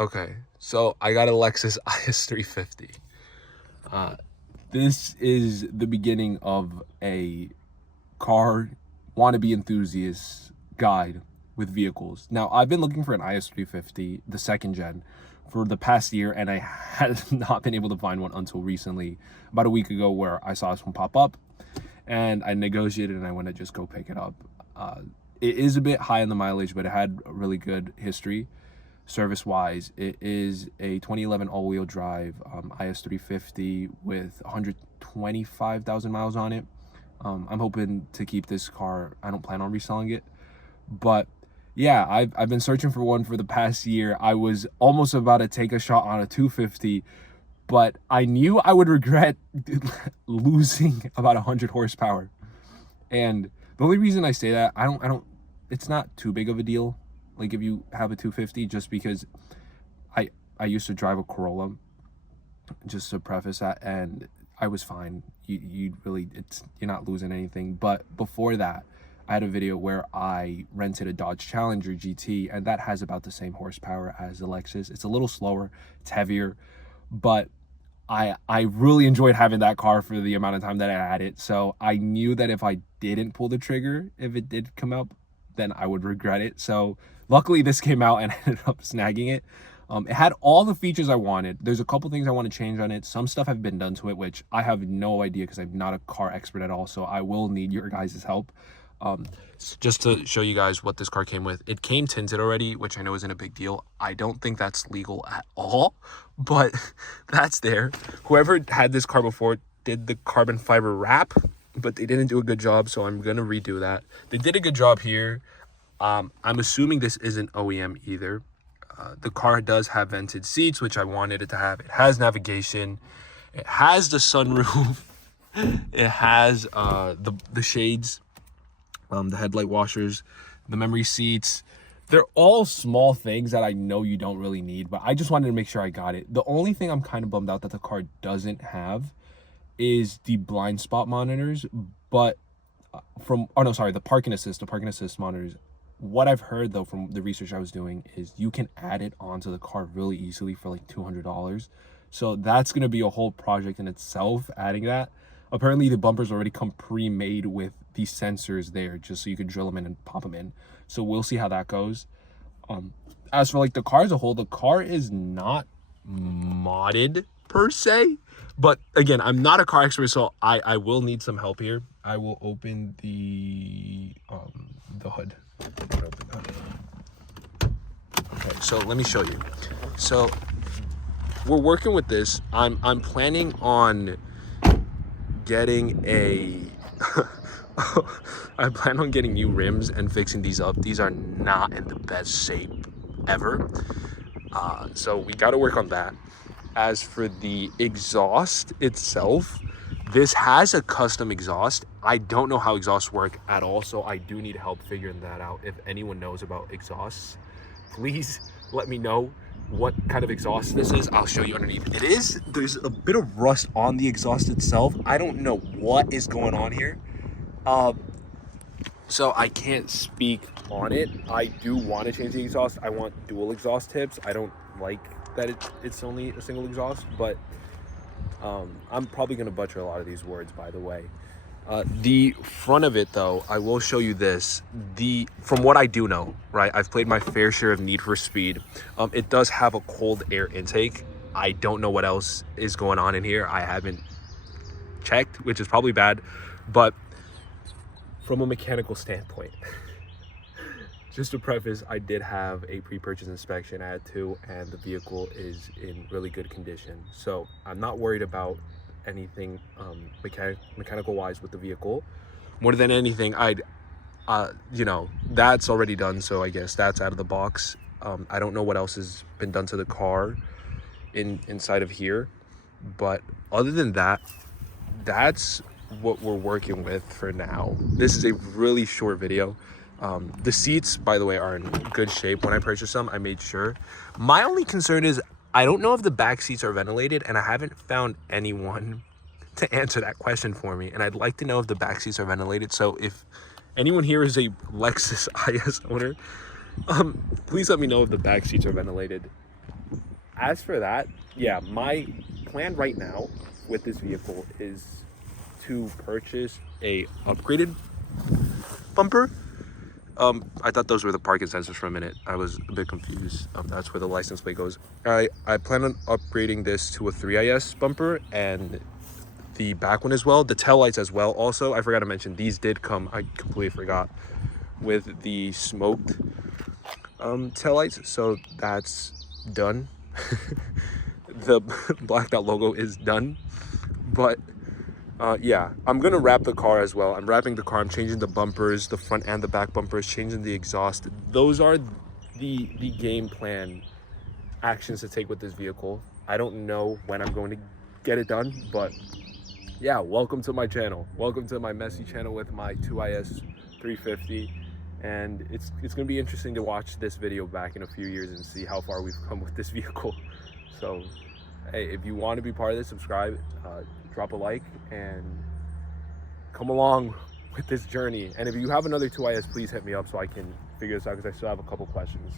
Okay, so I got a Lexus IS 350. This is the beginning of a car wannabe enthusiast guide with vehicles. Now, I've been looking for an IS 350, the second gen, for the past year, and I had not been able to find one until recently, about a week ago, where I saw this one pop up, and I negotiated and I went to just go pick it up. It is a bit high in the mileage, but it had a really good history. Service-wise, it is a 2011 all-wheel drive IS 350 with 125,000 miles on it. I'm hoping to keep this car. I don't plan on reselling it, but yeah, I've been searching for one for the past year. I was almost about to take a shot on a 250, but I knew I would regret losing about 100 horsepower. And the only reason I say that, it's not too big of a deal. Like if you have a 250, just because I used to drive a Corolla, just to preface that, and I was fine. You're not losing anything. But before that, I had a video where I rented a Dodge Challenger GT, and that has about the same horsepower as the Lexus. It's a little slower, it's heavier, but I really enjoyed having that car for the amount of time that I had it. So I knew that if I didn't pull the trigger, if it did come up, then I would regret it. So luckily this came out and I ended up snagging it. It had all the features I wanted. There's a couple things I want to change on it. Some stuff have been done to it, which I have no idea because I'm not a car expert at all. So I will need your guys' help. Just to show you guys what this car came with. It came tinted already, which I know isn't a big deal. I don't think that's legal at all, but that's there. Whoever had this car before did the carbon fiber wrap, but they didn't do a good job, so I'm gonna redo that. They did a good job here. I'm assuming this isn't OEM either. The car does have vented seats, which I wanted it to have. It has navigation. It has the sunroof. It has the shades, the headlight washers, the memory seats. They're all small things that I know you don't really need, but I just wanted to make sure I got it. The only thing I'm kind of bummed out that the car doesn't have is the blind spot monitors, but the parking assist monitors. What I've heard though from the research I was doing is you can add it onto the car really easily for like $200. So that's going to be a whole project in itself, adding that. Apparently the bumpers already come pre-made with these sensors there, just so you can drill them in and pop them in. So we'll see how that goes. As for like the car as a whole, the car is not modded per se, but again, I'm not a car expert, so I will need some help here. I will open the hood. Okay, so let me show you. So we're working with this. I'm planning on getting I plan on getting new rims and fixing these up. These are not in the best shape ever. So we got to work on that. As for the exhaust itself, this has a custom exhaust. I don't know how exhausts work at all, so I do need help figuring that out. If anyone knows about exhausts, please let me know what kind of exhaust this is. I'll show you underneath. There's a bit of rust on the exhaust itself. I don't know what is going on here. So I can't speak on it. I do want to change the exhaust. I want dual exhaust tips. I don't like that it's only a single exhaust, but I'm probably going to butcher a lot of these words, by the way. The front of it, though, I will show you this. From what I do know, right, I've played my fair share of Need for Speed. It does have a cold air intake. I don't know what else is going on in here. I haven't checked, which is probably bad. But from a mechanical standpoint, just to preface, I did have a pre-purchase inspection. I had two, and the vehicle is in really good condition. So I'm not worried about anything mechanical wise with the vehicle. More than anything, that's already done, so I guess that's out of the box. I don't know what else has been done to the car inside of here, but other than that, that's what we're working with for now. This is a really short video. The seats, by the way, are in good shape. When I purchased them, I made sure. My only concern is I don't know if the back seats are ventilated, and I haven't found anyone to answer that question for me. And I'd like to know if the back seats are ventilated. So if anyone here is a Lexus IS owner, please let me know if the back seats are ventilated. as for that, yeah, my plan right now with this vehicle is to purchase a upgraded bumper. I thought those were the parking sensors for a minute. I was a bit confused. That's where the license plate goes. I plan on upgrading this to a 3IS bumper and the back one as well, the tail lights as well. Also, I forgot to mention, these did come, I completely forgot, with the smoked tail lights, so that's done. The blacked out logo is done, but yeah, I'm gonna wrap the car as well. I'm wrapping the car. I'm changing the bumpers, the front and the back bumpers, changing the exhaust. Those are the game plan actions to take with this vehicle. I don't know when I'm going to get it done, but yeah, welcome to my channel. Welcome to my messy channel with my 2IS 350. And it's gonna be interesting to watch this video back in a few years and see how far we've come with this vehicle. So hey, if you want to be part of this, subscribe, drop a like, and come along with this journey. And if you have another 2IS, please hit me up so I can figure this out, because I still have a couple questions.